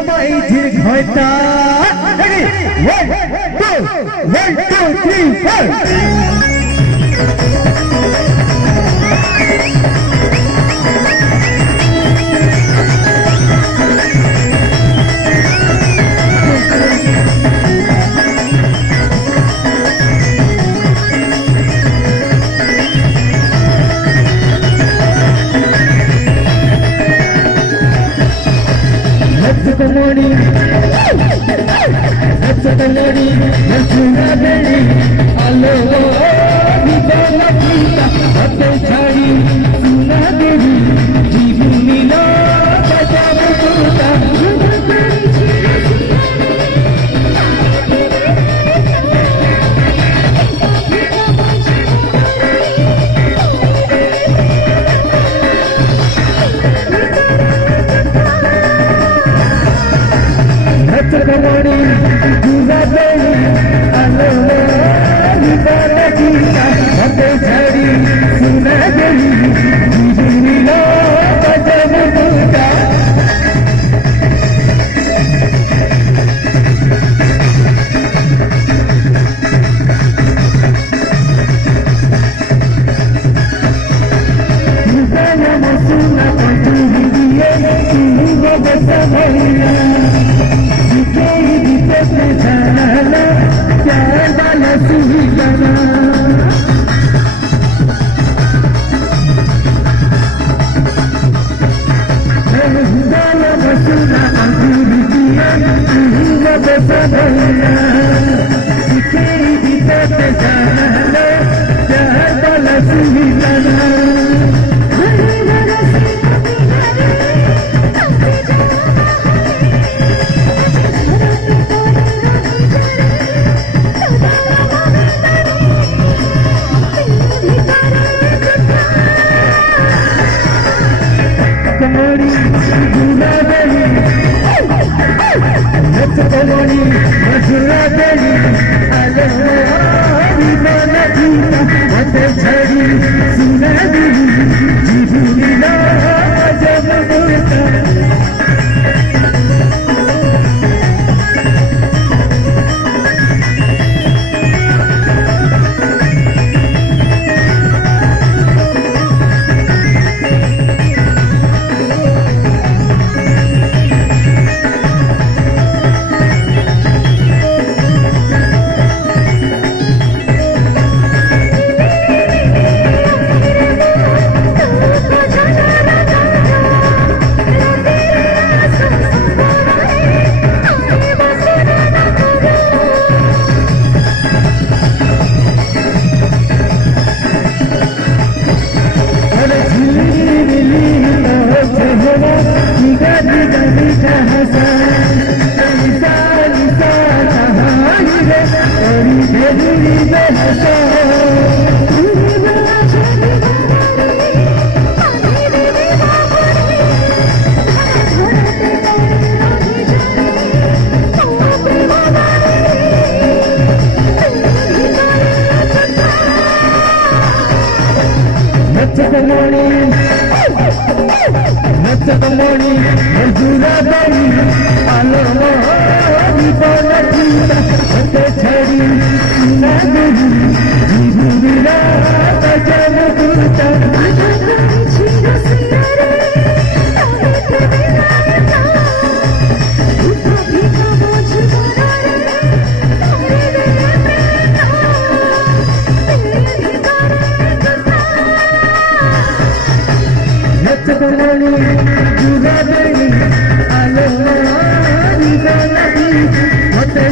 তোমায় যে ঘয়টা 1 2 3 4 the morning, that's the lady, that's the lady. Hello, we gonna pita, atte chhadi, suna devi, jeevan mila, bajao tuta. That's the morning, you're ready. Hello, we gonna pita, atte chhadi, suna devi, jeevan mila, bajao tuta. the morning, that's the morning, Jura Bari, Alama, Vipana Pita, atte chhadi, suna devi, jeevan mila, bajao tuta. That's the morning, you're ready. Hello, we gonna be, what the